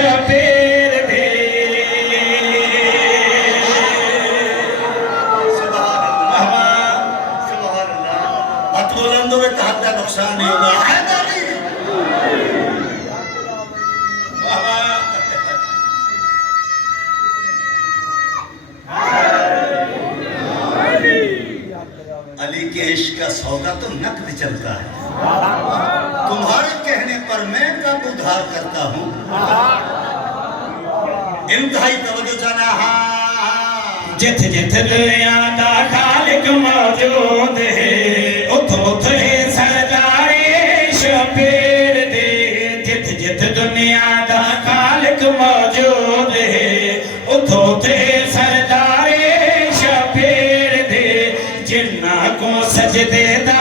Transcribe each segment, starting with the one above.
شبیر دے سبحان اللہ ہاتھ بلند ہوئے تو ہاتھ کا نقصان نہیں ہوگا علی کے عشق کا سودا تو نقد چلتا ہے تمہارے کہنے پر میں کب ادھار کرتا ہوں انتہائی توجہ جانا جت جت دنیا دا خالق موجود ہے اتھ اتھ ہے سردار شبیر دے جت جت دنیا دا خالق موجود ہے اتھ اتھ ہے سردار شبیر دے جنہ کو سجدے دا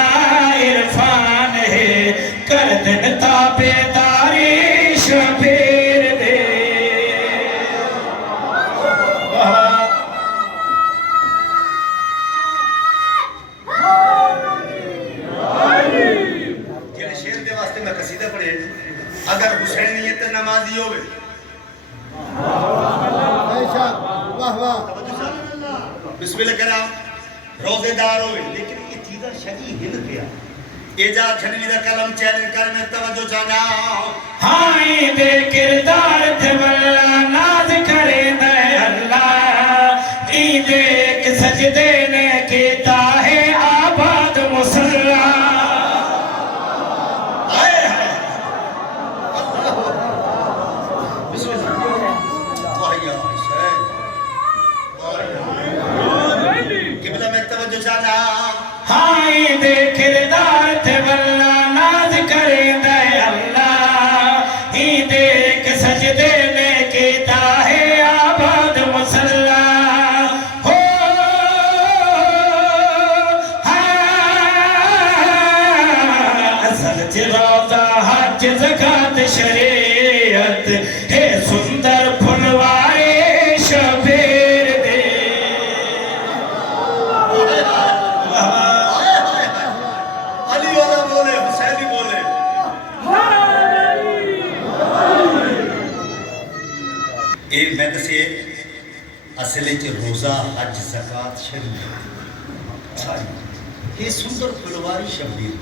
عرفان ہے کر دن تابعداری شبیر دے جنہیں شیر دے واسطے میں قصیدہ پڑھے اگر حسین نیت نمازی ہوئے بسم اللہ کرام روزے دار ہوئے لیکن یہ چیزیں شدی ہل گیا ایجاد چھنوی دا کلم چیلنج کرنے توجہ جانا ہائیں دے کردار تھے واللہ ناز کرے دے اللہ ای دیکھ سجدے نے کیتا ہے آباد مسلح آئے ہیں بسم اللہ واہ یا حسین قبلہ میں توجہ جانا ہائیں دے کردار تھے واللہ ناز کرے دے اللہ ای دیکھ سجدے نے کیتا ہے آباد مسلح ہو اصل روزہ حج زکاة شریعت ہے سندر پھلوارے شبیر دے علی والا بولے حسینی بولے ایک میں سے اصلے چ روزہ حج زکاة شریعت یہ سندر پھلواری شبیر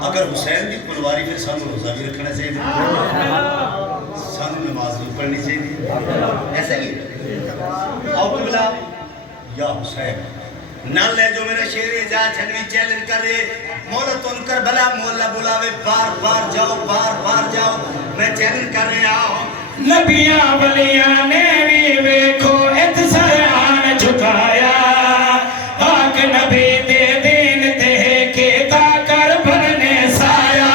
اگر حسین کی پھلواری پھر سانو روزہ بھی رکھنا چاہیے سانو نماز بھی پڑھنی چاہیے ایسا ہی ہے آؤ قبلہ یا حسین نہ لے جو میرا شیر جا چھنوی چیلنج کر رہے مولا تن کر بلا مولا بلاوے بار بار جاؤ میں چیلنج کر رہے آؤ نبیاں ولیاں نے بھی ویکھو اتسران جھکایا پاک نبی دے دین تے کیتا کر بھرنے سایا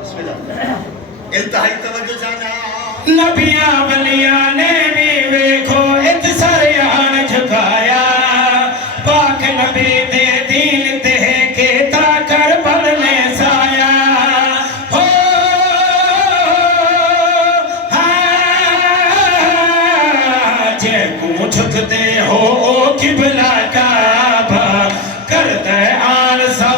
بسم اللہ انتہائی توجہ جانا نبیاں ولیاں نے بھی ویکھو اتسران جھکایا پاک نبی دے دین تے کیتا کر بھرنے سایا ہو جے کو جھک دے ہو قبلہ کعبہ کر دے آن سا